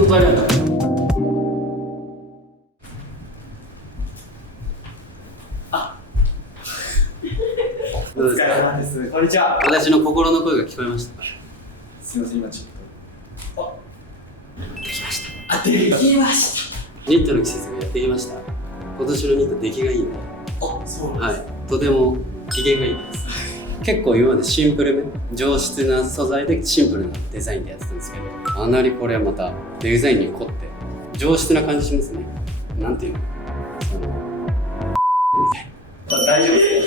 本当ありがとう。どうですか？お疲れ様です。こんにちは。私の心の声が聞こえました。すみません、今ちょっと。できました。できましニットの季節がやってきました。今年のニット出来がいいんで、た。そうなんです。はい、とても機嫌がいいです。結構今までシンプルめ、上質な素材でシンプルなデザインでやってたんですけど、かなりこれはまたデザインに凝って上質な感じしますね。なんていうの、大丈夫で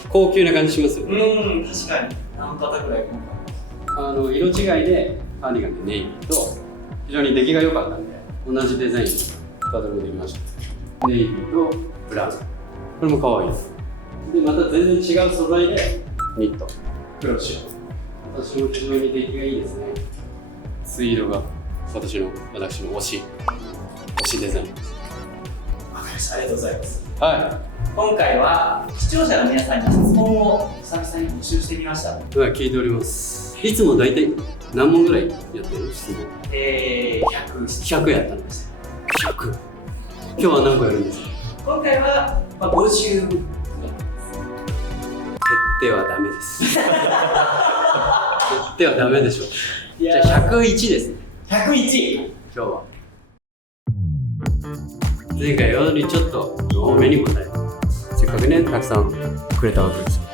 す高級な感じしますよね。確かに。何型くらいか。色違いでカーディガンでネイビーと非常に出来が良かったんで、同じデザインにパドルもできました。ネイビーとブラウン、これも可愛いです。でまた全然違う素材でニット、黒白、私も非常に出来がいいですね。ツイードが私の推しデザインです。わかりました。ありがとうございます。は今回は視聴者の皆さんに質問を久々に募集してみました。い、聞いております。いつも大体何問ぐらいやってる質問？100やったんです。100。今日は何個やるんですか？今回は、50。減ってはダメです。減ってはダメでしょう。じゃあ101ですね。101。今日は前回よりちょっと多めに答える。せっかくね、たくさんくれたわけですよ。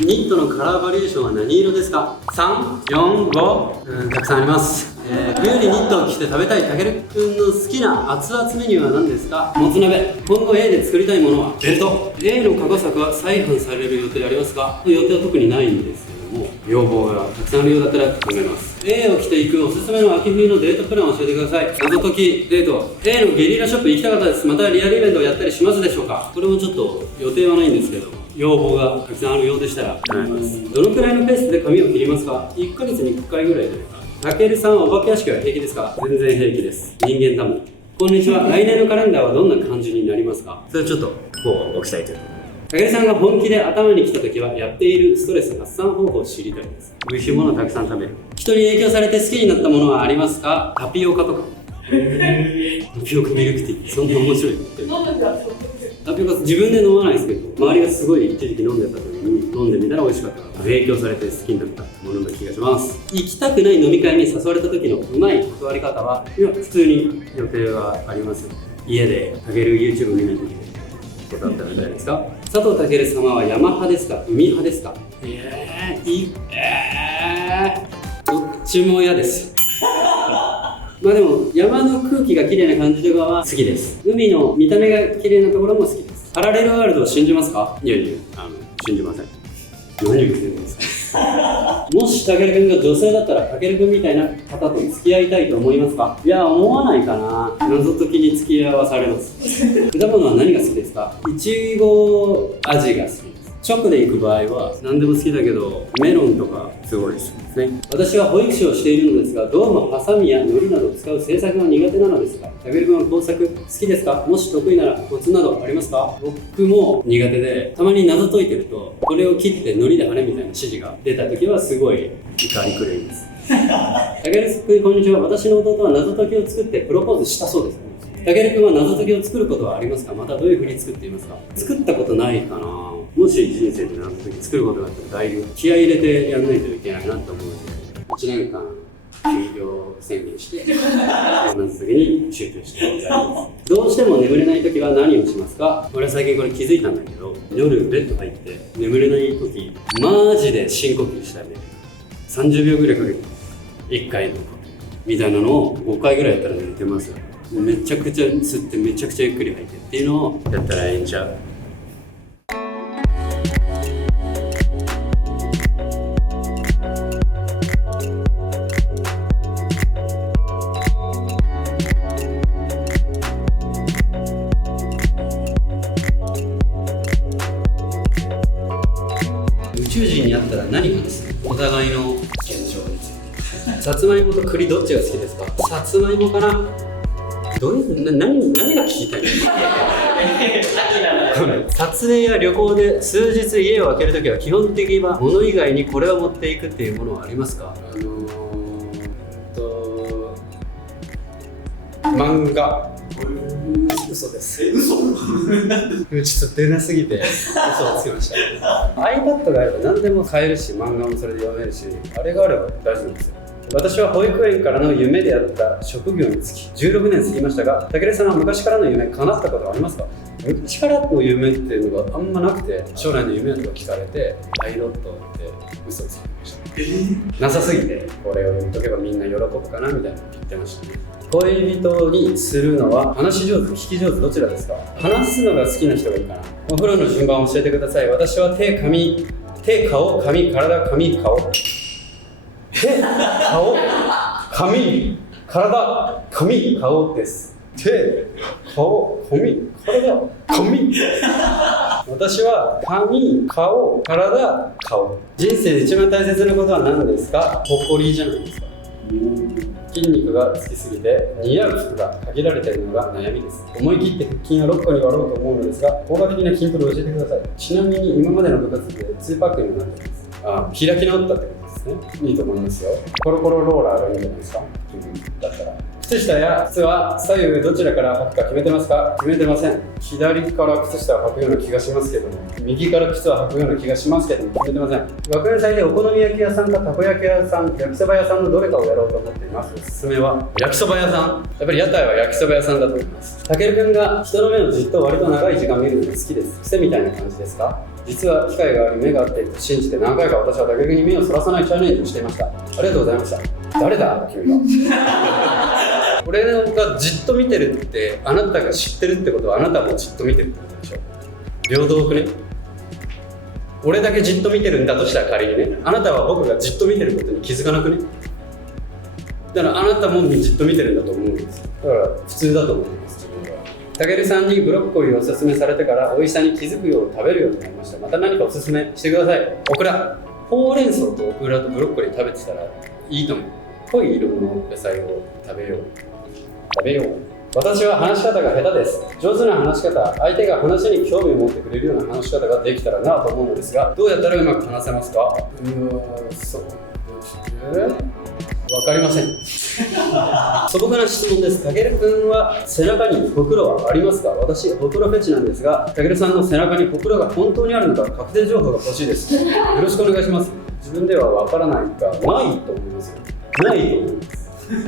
ニットのカラーバリエーションは何色ですか？ 3、4、5、たくさんあります。冬にニットを着て食べたいたけるくんの好きな熱々メニューは何ですか？もつ鍋。今後 A で作りたいものはベルト。 A の過去作は再販される予定ありますか？予定は特にないんですけども、要望がたくさんあるようだったら考えます。 A を着ていくおすすめの秋冬のデートプランを教えてください。謎解きデート。 A のゲリラショップ行きたかったです。またリアルイベントをやったりしますでしょうか？これもちょっと予定はないんですけど、要望がたくさんあるようでしたら考えます。どのくらいのペースで髪を切りますか？1ヶ月に1回ぐらいじゃないかな。たけるさんはお化け屋敷は平気ですか？全然平気です。人間だもん。こんにちは。来年のカレンダーはどんな感じになりますか？それはちょっとご期待ということで。たけるさんが本気で頭に来た時はやっているストレス発散方法を知りたいです。美味しいものをたくさん食べる。人に影響されて好きになったものはありますか？タピオカとか。タピオカミルクティー、そんな面白い。タピオカ自分で飲まないですけど、周りがすごい一時期飲んでた時に飲んでみたら美味しかったから、影響されて好きになったものな気がします。行きたくない飲み会に誘われた時のうまい断り方は、いや普通に予定はあります。家でたける YouTube 見ないといけないことだったらじゃないですか。佐藤健様は山派ですか海派ですか？どっちも嫌です。まあでも山の空気が綺麗な感じとかは好きです。海の見た目が綺麗なところも好きです。パラレルワールドを信じますか？いやいや、信じません。何を言ってるんですか？もしたけるくんが女性だったらたけるくんみたいな方と付き合いたいと思いますか？いや、思わないかな。謎解きに付き合わされます。果物は何が好きですか？いちご味が好きです。直で行く場合は何でも好きだけど、メロンとかすごい好きですね。私は保育士をしているのですが、どうもハサミや糊などを使う製作が苦手なのですが、たけるくんは工作好きですか？もし得意ならコツなどありますか？僕も苦手で、たまに謎解いてると、これを切って糊で貼れみたいな指示が出た時はすごい怒り狂います。たけるくんこんにちは。私の弟は謎解きを作ってプロポーズしたそうです。たけるくんは謎解きを作ることはありますか？またどういうふうに作っていますか？作ったことないかな。もし人生で謎解き作ることがあったらだいぶ気合い入れてやらないといけないなと思うので、1年間休業宣言して謎解きに集中してございます。どうしても眠れない時は何をしますか？俺は最近これ気づいたんだけど、夜ベッド入って眠れない時マジで深呼吸したらね、30秒ぐらいかけて1回のみたいなのを5回ぐらいやったら寝てますよ。めちゃくちゃ吸ってめちゃくちゃゆっくり吐いてっていうのをやったらええんちゃう？宇宙人に会ったら何話す？お互いの現状について。さつまいもと栗どっちが好きですか？さつまいもかな。どういう何が聞きたいの？撮影や旅行で数日家を空けるときは基本的には物以外にこれを持っていくっていうものはありますか？漫画。嘘です。嘘？ちょっと出なすぎて嘘をつきました。iPad があれば何でも買えるし、漫画もそれで読めるし、あれがあれば大丈夫ですよ。私は保育園からの夢であった職業につき16年過ぎましたが、武尊さんは昔からの夢叶ったことはありますか？昔からの夢っていうのがあんまなくて、将来の夢とか聞かれてパイロットって嘘つきました。なさすぎて、これを言っとけばみんな喜ぶかなみたいなの言ってましたね。恋人にするのは話し上手、聞き上手、どちらですか？話すのが好きな人がいいかな。お風呂の順番を教えてください。私は手、顔、髪、体、髪、顔。手、顔、髪、体、髪、顔です。手、顔、髪、体、髪。私は髪、顔、体、顔。人生で一番大切なことは何ですか？誇りじゃないですか。筋肉がつきすぎて似合う服が限られているのが悩みです。思い切って腹筋を6個に割ろうと思うのですが、効果的な筋トレを教えてください。ちなみに今までの部活で2パックにもなっています。開き直ったってことですね。いいと思いますよ。コロコロローラーがいいんじゃないですか。だったら靴下や靴は左右どちらから履くか決めてますか？決めてません。左から靴下を履くような気がしますけども、右から靴を履くような気がしますけども、決めてません。学園祭でお好み焼き屋さんかたこ焼き屋さん、焼きそば屋さんのどれかをやろうと思っています。おすすめは焼きそば屋さん。やっぱり屋台は焼きそば屋さんだと思います。たけるくんが人の目をじっと割と長い時間見るのが好きです。癖みたいな感じですか？実は機会があり目が合っていると信じて何回か私はたけるくんに目をそらさないチャレンジをしていました。ありがとうございました。誰だ君が。俺がじっと見てるって、あなたが知ってるってことはあなたもじっと見てるってことでしょ。平等くね。俺だけじっと見てるんだとしたら仮にね、あなたは僕がじっと見てることに気づかなくね。だからあなたもじっと見てるんだと思うんです。だから普通だと思います、自分は。たけるさんにブロッコリーをおすすめされてから美味しさに気づくよう食べるようになりました。また何かおすすめしてください。オクラ。ほうれん草とオクラとブロッコリー食べてたらいいと思う。濃い色の野菜を食べよう。私は話し方が下手です。上手な話し方、相手が話に興味を持ってくれるような話し方ができたらなと思うのですが、どうやったらうまく話せますか？そうわかりません。素朴な質問です。たけるくんは背中にほくろはありますか？私、ほくろフェチなんですが、たけるさんの背中にほくろが本当にあるのか確定情報が欲しいです。よろしくお願いします。自分ではわからないか、ないと思いますよ。ないと思います。明日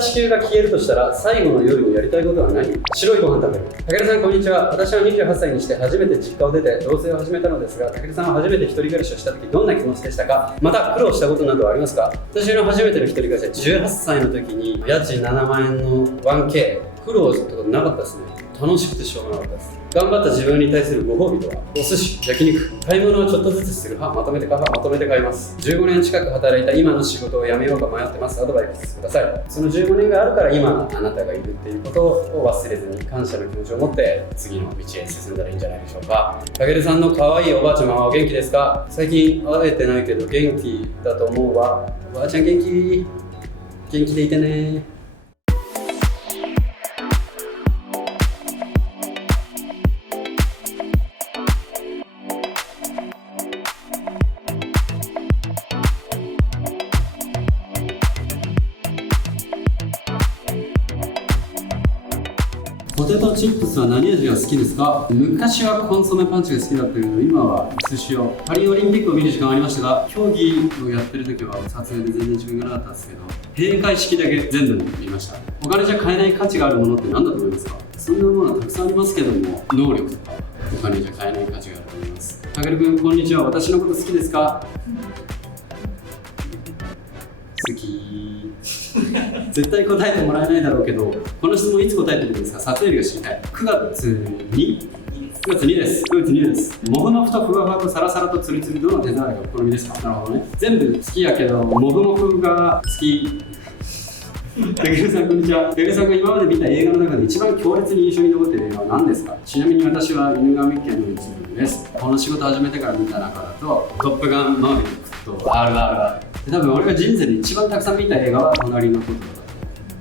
地球が消えるとしたら最後の夜にやりたいことは何？白いご飯食べる。たけるさんこんにちは。私は28歳にして初めて実家を出て同棲を始めたのですが、たけるさんは初めて一人暮らしをした時どんな気持ちでしたか？また苦労したことなどはありますか？私の初めての一人暮らしは18歳の時に家賃7万円の 1K。 苦労したことなかったですね。楽しくてしょうがなかったです。頑張った自分に対するご褒美とは、お寿司、焼肉、買い物をちょっとずつする派、まとめて買います。15年近く働いた今の仕事を辞めようか迷ってます。アドバイスください。その15年があるから今のあなたがいるっていうことを忘れずに感謝の気持ちを持って次の道へ進んだらいいんじゃないでしょうか。たけるさんの可愛いおばあちゃまはお元気ですか？最近会えてないけど元気だと思うわ。おばあちゃん元気でいてね。ポテトチップスは何味が好きですか？昔はコンソメパンチが好きだったけど、今は寿司を。パリオリンピックを見る時間ありましたが、競技をやってる時は撮影で全然時間がなかったんですけど、閉会式だけ全部見ました。お金じゃ買えない価値があるものって何だと思いますか？そんなものはたくさんありますけども、能力とかお金じゃ買えない価値があると思います。たけるくんこんにちは。私のこと好きですか？好き。絶対答えてもらえないだろうけど、この質問いつ答えてるんですか？撮影日が知りたい。9月2です。モフモフとふわふわとサラサラとツルツル、どの手触りがお好みですか？なるほどね。全部好きやけど、モフモフが好き。たけるさんこんにちは。たけるさんが今まで見た映画の中で一番強烈に印象に残っている映画は何ですか？ちなみに私は犬神家の一部です。この仕事始めてから見た中だと、トップガンマーヴェリックと RRR。多分俺が人生で一番たくさん見た映画は隣のことだっ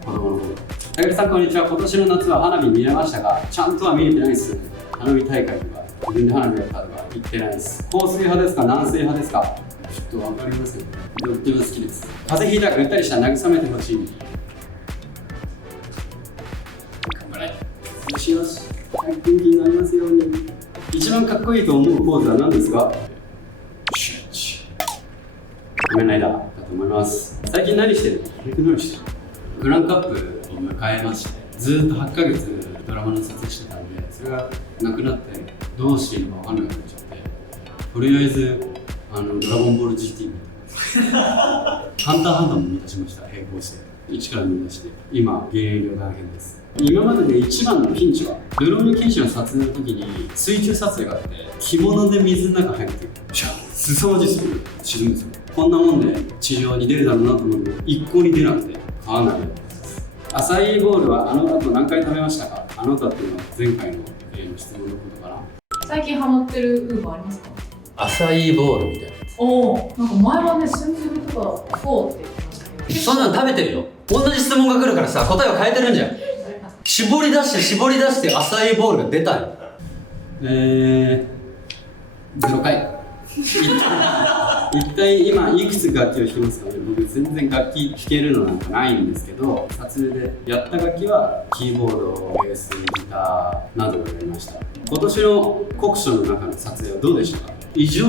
た。子供の頃。たけるさんこんにちは。今年の夏は花火見れましたが、ちゃんとは見れてないです。花火大会とか自分で花火やったとか行ってないです。降水派ですか？軟水派ですか？ちょっと分かりません。どっちも好きです。風邪ひいたらぐったりしたら慰めてほしい。しよし、元気になりますように。一番かっこいいと思うポーズは何ですか？仮面ライダーだと思います。最近何してる？グランカップを迎えまして、ずーっと8ヶ月ドラマの撮影してたんで、それがなくなってどうしていいのか分かんなくなっちゃって、とりあえずドラゴンボール GT 見てます。ハンターハンターも見出しました。並行して一から見出して、今現役大変です。今までで一番のピンチはルローニケンシの撮影の時に水中撮影があって、着物で水の中入って凄まじすぎる沈むんですよ。こんなもんで地上に出るだろうなと思うけど一向に出なくてかなりアサイーボールはあの後何回食べましたか？あの後っていうのは前回の質問のことかな。最近ハマってるウーバーありますか？アサイーボールみたいなやつ。おお、なんか前はね、スンズルとかフォーって言ってましたけど、そんなの食べてるよ。同じ質問が来るからさ、答えを変えてるんじゃん。絞り出してアサイーボールが出たよ。0回。一体今いくつ楽器を弾きますかね？僕全然楽器弾けるのなんかないんですけど、撮影でやった楽器はキーボード、ベース、ギターなどをやりました。今年の酷暑の中の撮影はどうでしたか？異常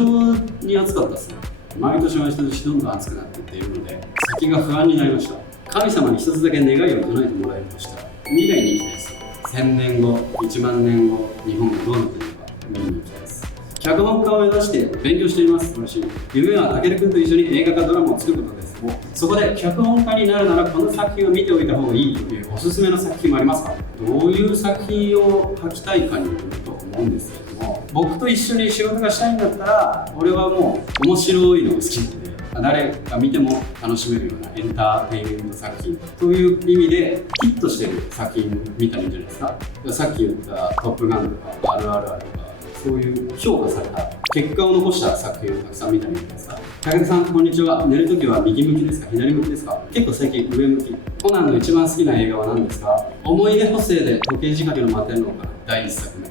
に暑かったですね。毎年毎年どんどん暑くなっていっているので、先が不安になりました。神様に一つだけ願いを叶えてもらえるとしたら、未来に行きたいです。1000年後、1万年後、日本がどうなっているのか見に行きたいです。脚本家を目指して勉強しています。私、夢はたけるくんと一緒に映画かドラマを作ることです。そこで脚本家になるならこの作品を見ておいた方がいいというおすすめの作品もありますか？どういう作品を書きたいかによると思うんですけども、僕と一緒に仕事がしたいんだったら、俺はもう面白いのが好きなので、誰が見ても楽しめるようなエンターテインメント作品という意味でヒットしてる作品を見たらいいんじゃないですか。さっき言った「トップガン」とか「RRR」とか、そういう評価された結果を残した作品をたくさん見たらいいんじゃないですか。武田さん、こんにちは。寝るときは右向きですか、左向きですか？結構最近上向き。コナンの一番好きな映画は何ですか？思い出補正で時計仕掛けの摩天楼から第1作目。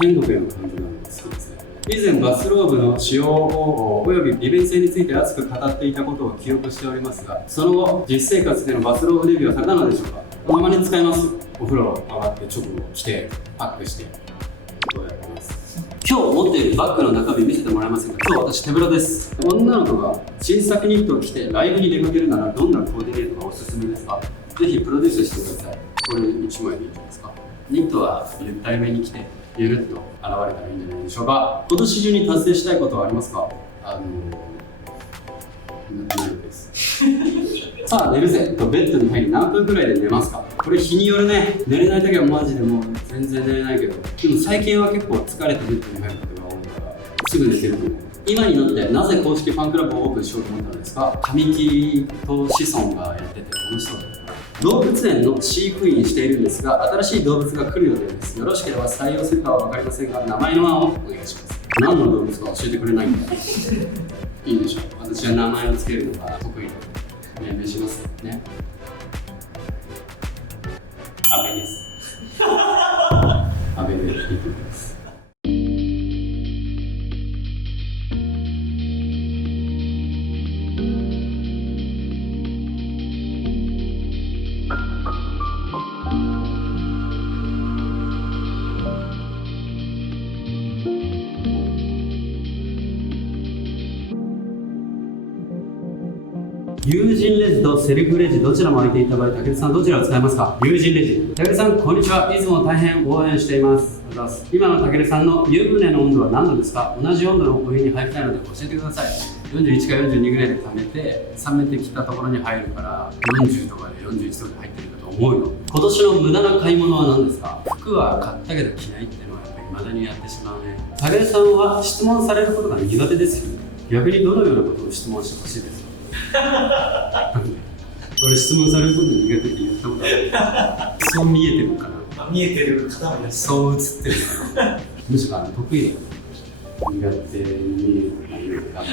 天国への感情が好きですね。以前バスローブの使用方法および利便性について熱く語っていたことを記憶しておりますが、その後実生活でのバスローブデビューはされたのでしょうか？たまに使います。お風呂上がって直後着てパックしてどうやってます。今日持っているバッグの中身見せてもらえませんか？今日私手ぶらです。女の子が新作ニットを着てライブに出かけるならどんなコーディネートがおすすめですか？ぜひプロデュースしてください。これ1枚でいいんじゃないですか？ニットはゆったりめに着てゆるっと現れたらいいんじゃないでしょうか。今年中に達成したいことはありますか？ないです。さあ寝るぜとベッドに入り何分くらいで寝ますか？これ日によるね。寝れない時はマジでもう全然寝れないけど、でも最近は結構疲れてベッドに入ることが多いからすぐ寝てると思う。今になってなぜ公式ファンクラブをオープンしようと思ったのですか？神木と子孫がやってて楽しそうだった。動物園の飼育員しているんですが、新しい動物が来る予定です。よろしければ採用するかは分かりませんが、名前の案をお願いします。何の動物か教えてくれないんだ。いいでしょう。私は名前をつけるのが得意。命名しますね。阿部です。阿部でいきます。友人レジとセルフレジどちらも空いていた場合、武田さんどちらを使いますか？友人レジ。武田さんこんにちは。いつも大変応援しています。今の武田さんの湯船の温度は何度ですか？同じ温度のお湯に入りたいので教えてください。41か42ぐらいで溜めて、冷めてきたところに入るから40とかで41度で入ってるかと思うよ。今年の無駄な買い物は何ですか？服は買ったけど着ないっていうのはやっぱり未だにやってしまうね。武田さんは質問されることが苦手ですよね。逆にどのようなことを質問してほしいですか？俺質問されること苦手って言ったことある。そう見えてるかな。見えてる方もいらっしゃる。そう映ってるかな。むしろ得意だよ。苦手に見えるかな。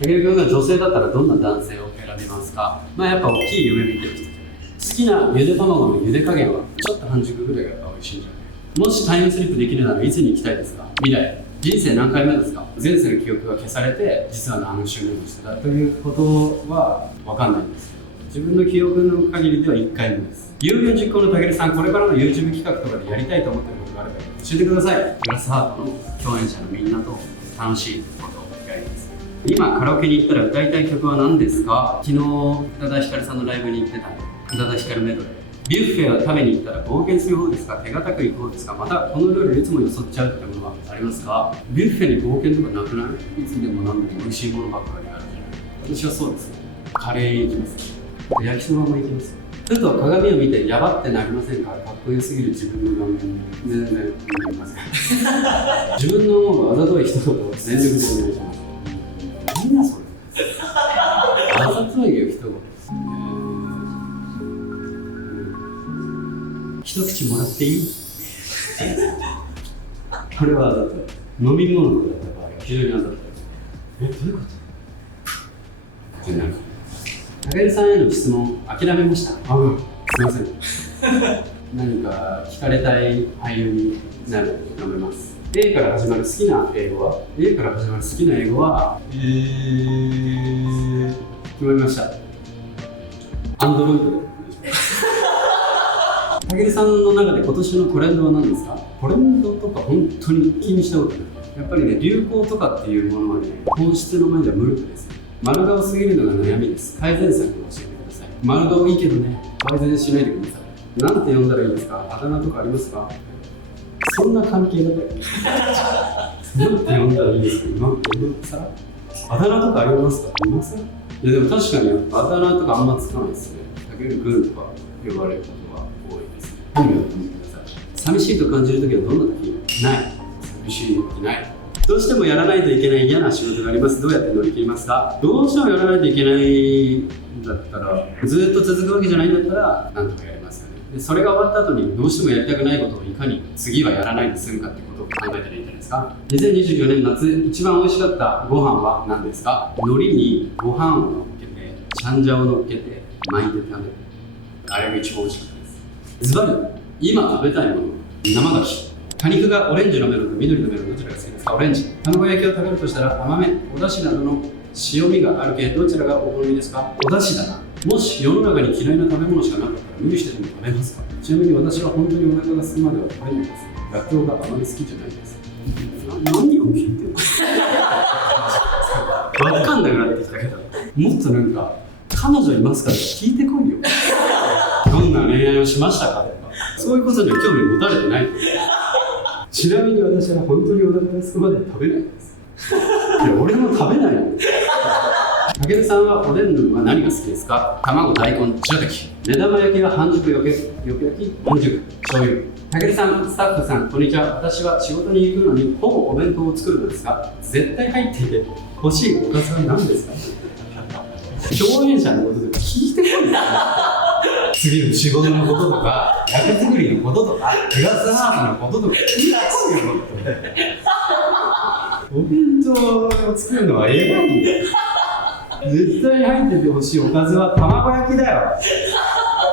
武井君が女性だったらどんな男性を選びますか？まあやっぱ大きい夢見てる人じゃない。好きなゆで卵のゆで加減はちょっと半熟ぐらいがやっぱ美味しいんじゃない？もしタイムスリップできるならいつに行きたいですか？未来。人生何回目ですか？前世の記憶が消されて実は何周目もしてたということは分かんないんですけど、自分の記憶の限りでは1回目です。有言実行のたけるさん、これからの YouTube 企画とかでやりたいと思ってることがあれば教えてください。グラスハートの共演者のみんなと楽しいことをやります。今カラオケに行ったら歌いたい曲は何ですか？昨日宇多田ヒカルさんのライブに行ってたんで、宇多田ヒカルメドレー。ビュッフェは食べに行ったら冒険する方ですか？手堅く行く方ですか？またこのルールいつもよそっちゃうってものはありますか？ビュッフェに冒険とかなくない？いつでも何でも美味しいものばっかりあるじゃない。私はそうですね。カレー行きます。焼きそばも行きます。ふと鏡を見てやばってなりませんか？かっこよすぎる自分の顔面に全然なりません。自分の思うあざとい一言を全力でお願いします。何だそれ。あざといよ一言。一口もらっていい？これはあざとい。飲み物だった場合は非常にあざとい。どういうこと？ってなる。たけるさんへの質問諦めました。すいません。何か聞かれたい俳優になると思います。A から始まる好きな英語は A から始まる好きな英語は決まりました。アンドロイドで。たけるさんの中で今年のトレンドは何ですか？トレンドとか本当に気にしたことない。やっぱりね、流行とかっていうものはね、本質の前では無力です。丸顔すぎるのが悩みです。改善策を教えてください。丸顔いいけどね、改善しないでください。なんて呼んだらいいですか？あだ名とかありますか？そんな関係だったよ。なんて呼んだらいいですか？今更あだ名とかありますか？今更いやでも確かにあだ名とかあんまつかないですね。たけるくんとか呼ばれることが多いですね。本名を呼んでください。寂しいと感じるときはどんなとき？ない。寂しいときない。どうしてもやらないといけない嫌な仕事があります。どうやって乗り切りますか？どうしてもやらないといけないんだったら、ずっと続くわけじゃないんだったら、なんとかやりますよね。でそれが終わった後に、どうしてもやりたくないことをいかに次はやらないで済むかってことを考えたらいいんじゃないですか。2024年夏、一番美味しかったご飯は何ですか？海苔にご飯を乗っけて、チャンジャを乗っけて、巻いて食べる。あれが一番美味しかったです。ズバリ、今食べたいもの、生牡蠣。果肉がオレンジのメロンと緑のメロンどちらが好きですか？オレンジ。卵焼きを食べるとしたら甘め、お出汁などの塩味がある系、どちらがお好みですか？お出汁だな。もし世の中に嫌いな食べ物しかなかったら無理してでも食べますか？ちなみに私は本当にお腹が空くまでは食べないです。ラッキョウがあまり好きじゃないです。何を聞いてるの？わかんなくなってきたけど、もっとなんか彼女いますから聞いてこいよ。どんな恋愛をしましたかとか、そういうことには興味持たれてない。ちなみに私は本当にお腹が空くまで食べないです。いや、俺も食べないよ。たけるさんはおでんは何が好きですか？卵、大根、白滝。目玉焼きは半熟、よく焼き、半熟、醤油。たけるさん、スタッフさん、こんにちは。私は仕事に行くのにほぼお弁当を作るのですが、絶対入っていて欲しいおかずは何ですか？共演者のことで聞いてこいよ。次の仕事のこととか、役作りのこととか、グラスハートのこととか聞いてこいよ。お弁当を作るのは偉いんだよ。絶対入っててほしいおかずは卵焼きだよ。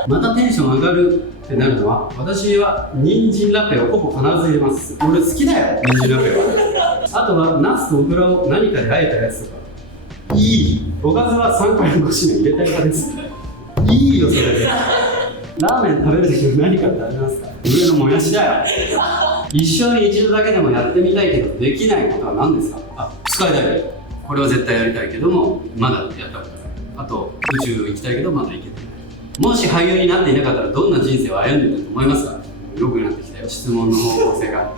またテンション上がるってなるのは、私は人参ラペをほぼ必ず入れます。俺好きだよ、人参ラペは。あとはナスとオクラを何かで和えたやつとか。いい。おかずは3回5品入れたい派です。いいよ、それで。ラーメン食べるときは何かってありますか？上のもやしだよ。一生に一度だけでもやってみたいけどできないことは何ですか？スカイダイビング。これは絶対やりたいけどもまだやったことない。あと宇宙行きたいけどまだ行けてない。もし俳優になっていなかったらどんな人生を歩んでいたと思いますか？よくなってきたよ、質問の方向性が。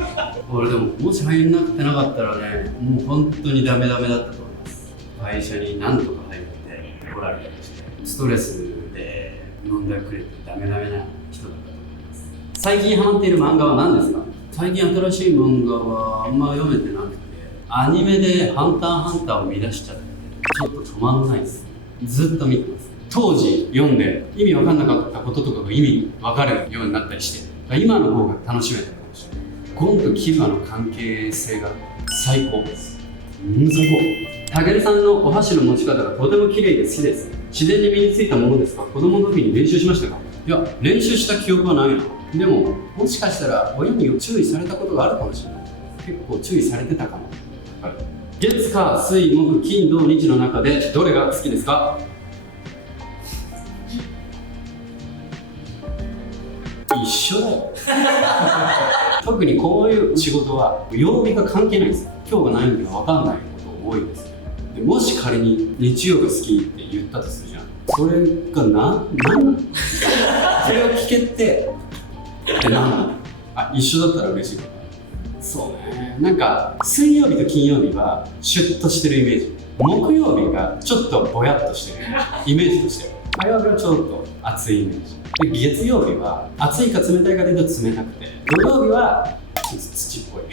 俺でももし俳優になってなかったらね、もう本当にダメだったと思います。会社に何とか入って来られたりして、ストレスで飲んだくれてダメな人だったと思います。最近ハマっている漫画は何ですか？最近新しい漫画はあんま読めてなくて、アニメでハンターハンターを見出しちゃって、ちょっと止まんないです。ずっと見てます。当時読んで意味わかんなかったこととかが意味わかるようになったりして、今の方が楽しめたかもしれない。ゴンとキバの関係性が最高です。最高。たけるさんのお箸の持ち方がとても綺麗で好きです。自然に身についたものですか？子供の時に練習しましたか？いや、練習した記憶はないな。でも、もしかしたら親に注意されたことがあるかもしれない。結構注意されてたかも。月、火、水、木、金、土、日の中でどれが好きですか？緒だよ特にこういう仕事は曜日が関係ないんですよ。今日が何日か分かんないこと多いんですよ。でもし仮に日曜が好きって言ったとするじゃん。それがなんなのそれを聞けて何なの。あ、一緒だったら嬉しいとか。そうね、なんか水曜日と金曜日はシュッとしてるイメージ、木曜日がちょっとぼやっとしてるイメージとして、火曜日はちょっと暑いイメージで、月曜日は暑いか冷たいかで言うと冷たくて、土曜日はちょっと土っぽい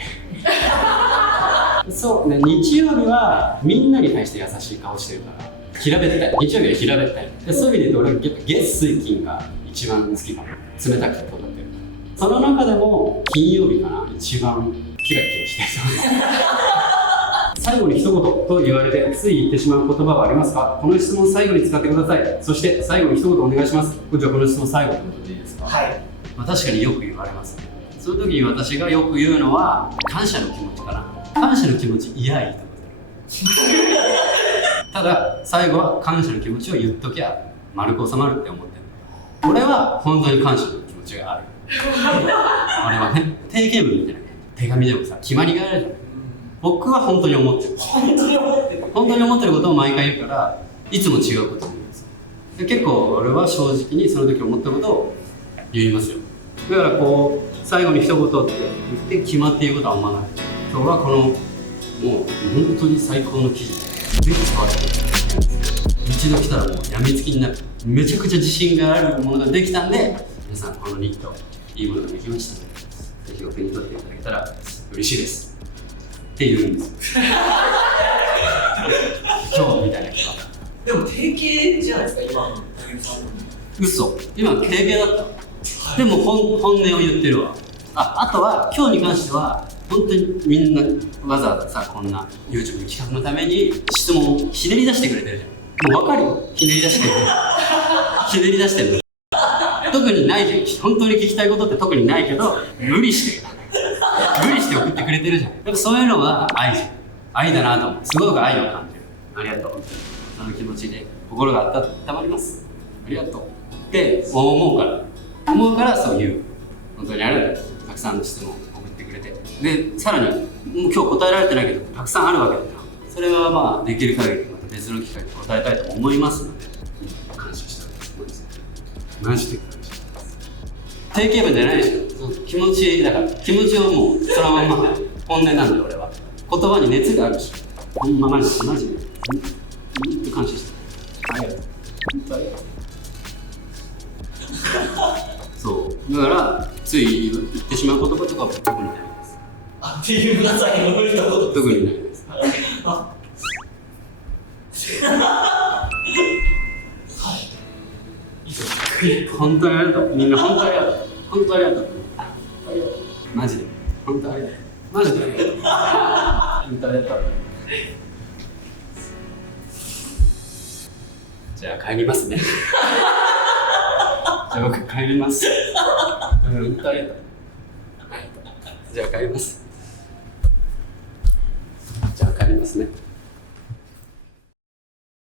そうね、日曜日はみんなに対して優しい顔してるから平べったい。日曜日は平べったいで、そういう意味で言うと俺は月水金が一番好きかも。冷たくて尖ってるから。その中でも金曜日かな、一番キラキラしてる最後に一言と言われてつい言ってしまう言葉はありますか。この質問最後に使ってください。そして最後に一言お願いします。じゃあこの質問最後ということでいいですか。はい。まあ、確かによく言われますね。その時に私がよく言うのは感謝の気持ちかな。感謝の気持ちいやいいとただ最後は感謝の気持ちを言っときゃ丸く収まるって思ってる。俺は本当に感謝の気持ちがある俺はね、定型文みたいな手紙でもさ決まりがあるじゃん。僕は本当に思ってる。本当に思ってることを毎回言うからいつも違うことを言うんです。で結構俺は正直にその時思ったことを言いますよ。だからこう最後に一言って言って決まって言うことはあんまない。今日はこのもう本当に最高の記事ぜひ使われてる。一度来たらもうやみつきになる。めちゃくちゃ自信があるものができたんで、皆さんこのニットいいものができましたので、ぜひお手に取っていただけたら嬉しいですって言うんですよ今日みたいな人はでも定型じゃないですか、今の竹内さんの。嘘、今定型だった、でも本音を言ってるわ。あとは今日に関しては本当にみんなわざわざさこんな YouTube 企画のために質問をひねり出してくれてるじゃん。もう分かるよ、ひねり出してるひねり出してる特にないじゃん。本当に聞きたいことって特にないけど無理して送ってくれてるじゃん。やっぱそういうのは愛じゃん。愛だなと思う。すごく愛を感じる。ありがとう。その気持ちで心が温まります。ありがとうって思うからそういう本当にありがとう。たくさんの質問を送ってくれて、でさらにもう今日答えられてないけどたくさんあるわけだよ。それはまあできる限りまた別の機会で答えたいと思いますので感謝しております。マジで感謝してます。定型文じゃないでしょ。気持ちだから気持ちをもうそのまま本音なんで俺は言葉に熱があるし、ほんまマジで本当感謝してる。ありがとう。本当ありがとうそうだからつい言ってしまう言葉とかは特にないです。あっていうが最後の一言。特にないです。あ本当にありがとう。みんな本当にありがとう。本当にありがとう。マジで本当にありがとう。マジでありがとう。本当にありがとう。じゃあ帰りますね。じゃあ僕帰ります。本当ありがとう。じゃあ帰ります。じゃあ帰りますね。